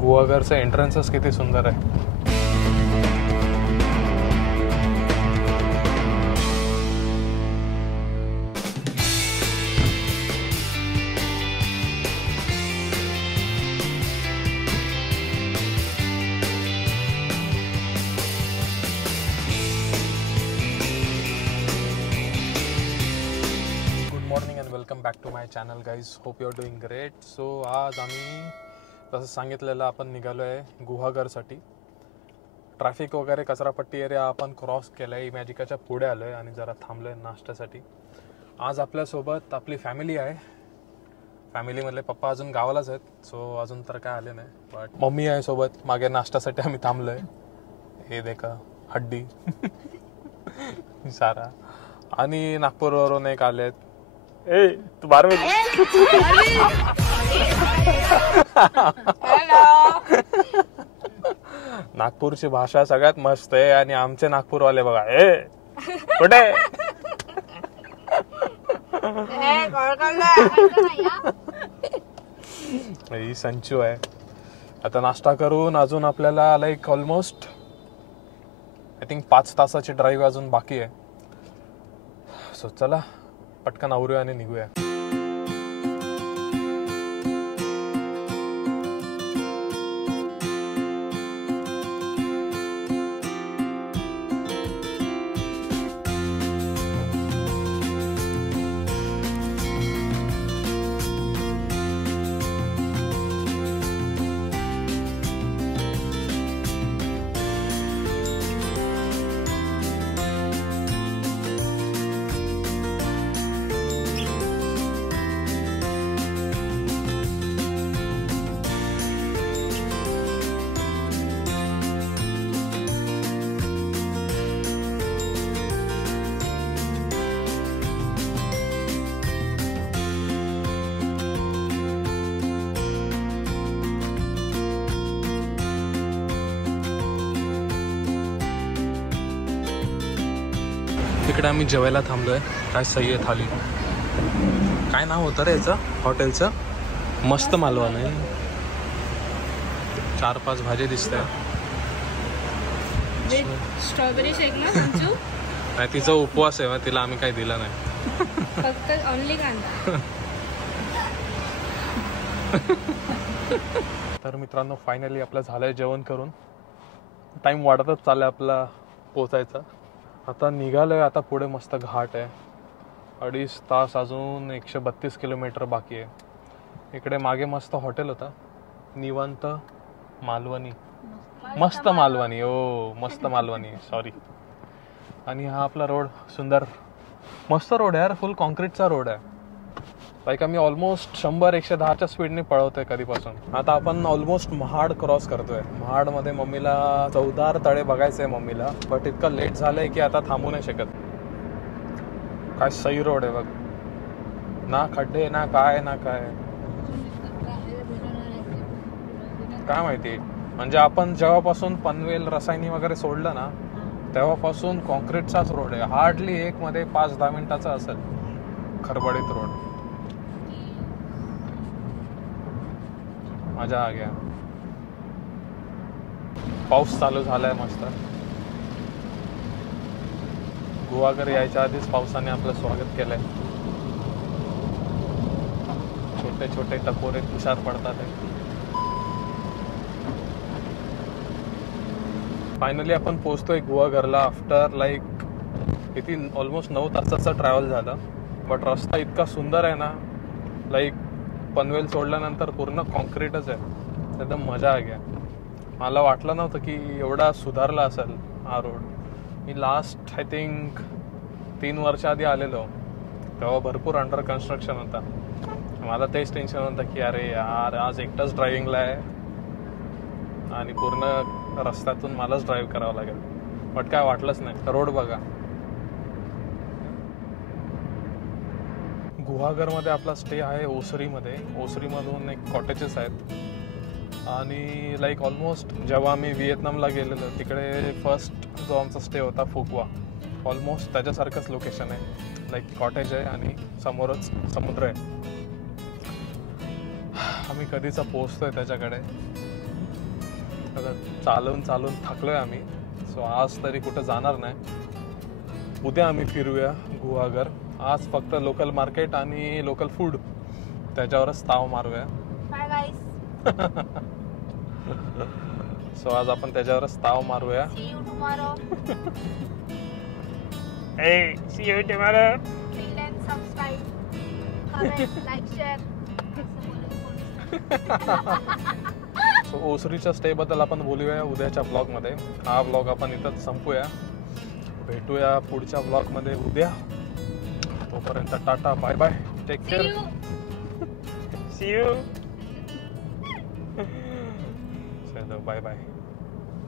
गुहागरचं एंट्रन्सच किती सुंदर आहे. Welcome back to my channel guys. Hope you are doing great. So आज आम्ही जसं सांगितलेलं आपण निघालो आहे गुहागरसाठी. ट्रॅफिक वगैरे कचरापट्टी एरिया आपण क्रॉस केला आहे. इमॅजिकाच्या पुढे आलो आहे आणि जरा थांबलो आहे नाश्त्यासाठी. आज आपल्यासोबत आपली फॅमिली आहे. फॅमिलीमधले पप्पा अजून गावालाच आहेत, सो अजून तर काय आले नाही. बट मम्मी आहे सोबत. मागे नाश्त्यासाठी आम्ही थांबलो आहे. हे देखा हड्डी सारा. आणि नागपूरवरून एक आलेत. ए तू 12वी. नागपूरची भाषा सगळ्यात मस्त आहे. आणि आमचे नागपूरवाले बघा, ए कुठे ही संचू आहे. आता नाश्ता करून अजून आपल्याला लाईक ऑलमोस्ट आय थिंक 5 तासाची ड्राईव्ह अजून बाकी आहे. सो चला पटकन आवरूया आणि निघूया. तिकडे आम्ही जेवायला थांबलोय. काय सही आहे थाली. काय नाव होतं रे याचं हॉटेलचं? मस्त मालवण आहे. 4-5 भाजी दिसतंय. स्ट्रॉबेरी शेक ना संजू? नाही, तिचा उपवास आहे. तिला आम्ही काही दिलं नाही. फक्त ऑनली कांदा. तर मित्रांनो, फायनली आपलं झालंय जेवण करून. टाइम वाढतच चाललाय आपला पोचायचा. आता निघालोय. आता पुढे मस्त घाट आहे. 2.5 तास अजून 132 किलोमीटर बाकी आहे. इकडे मागे मस्त हॉटेल होता, निवांत मालवणी. मस्त मालवणी. ओ मस्त मालवणी, सॉरी. आणि हा आपला रोड सुंदर मस्त रोड आहे यार. फुल कॉन्क्रीटचा रोड आहे. लाईक आम्ही ऑलमोस्ट 100-110च्या स्पीडने पळवतोय कधीपासून. आता आपण ऑलमोस्ट महाड क्रॉस करतोय. महाडमध्ये मम्मीला 14 तळे बघायचंय मम्मीला. बट इतकं लेट झालंय की आता थांबू नाही शकत. काय सही रोड आहे बघ. ना खड्डे ना काय ना काय. काय माहिती. म्हणजे आपण जेव्हापासून पनवेल रसायनी वगैरे सोडलं ना, तेव्हापासून कॉन्क्रीटचाच रोड आहे. हार्डली एक मध्ये 5-10 मिनिटाचा असेल खरबडीत रोड. मजा आ गया. पाऊस चालू झालाय मस्त. गुहागर यायच्या आधीच पावसाने आपलं स्वागत केलंय. छोटे छोटे टपोरे तुषार पडतात. फायनली आपण पोहोचतोय गुहागरला. आफ्टर लाईक किती ऑलमोस्ट 9 तासाचा ट्रॅव्हल झाला. बट रस्ता इतका सुंदर आहे ना. लाईक पनवेल सोडल्यानंतर पूर्ण कॉन्क्रीटच आहे. एकदम मजा आ गया. मला वाटलं नव्हतं की एवढा सुधारला असेल हा road. Me last I think 3 वर्ष आधी आलेलो, तेव्हा भरपूर अंडर कन्स्ट्रक्शन होता. मला तेच टेन्शन होतं की अरे यार, आज एकटाच ड्रायव्हिंगला आहे आणि पूर्ण रस्त्यातून मलाच ड्राईव्ह करावं लागेल. बट काय वाटलंच नाही. रोड बघा. गुहागरमध्ये आपला स्टे आहे ओसरीमध्ये. ओसरीमधून एक कॉटेजेस आहेत. आणि लाईक ऑलमोस्ट जेव्हा आम्ही व्हिएतनामला गेलेलो तिकडे फर्स्ट जो आमचा स्टे होता फुकवा, ऑलमोस्ट त्याच्यासारखंच लोकेशन आहे. लाईक कॉटेज आहे आणि समोरच समुद्र आहे. आम्ही कधीचा पोहोचतोय त्याच्याकडे. आता चालून चालून थकलोय आम्ही. सो आज तरी कुठं जाणार नाही. उद्या आम्ही फिरूया गुहागर. आज फक्त लोकल मार्केट आणि लोकल फूड त्याच्यावरच ताव मारूया. बाय गाईस. सो आज आपण त्याच्यावरच ताव मारूया. See you tomorrow. Hey, see you tomorrow. Till then subscribe. Comment, like, share. So ओसरीच्या स्टे बद्दल आपण बोलूया उद्याच्या ब्लॉग मध्ये. हा ब्लॉग आपण इथंच संपूया. भेटूया पुढच्या ब्लॉग मध्ये उद्या. तोपर्यंत tata, bye bye, take See care, you. See you. चलो बाय बाय.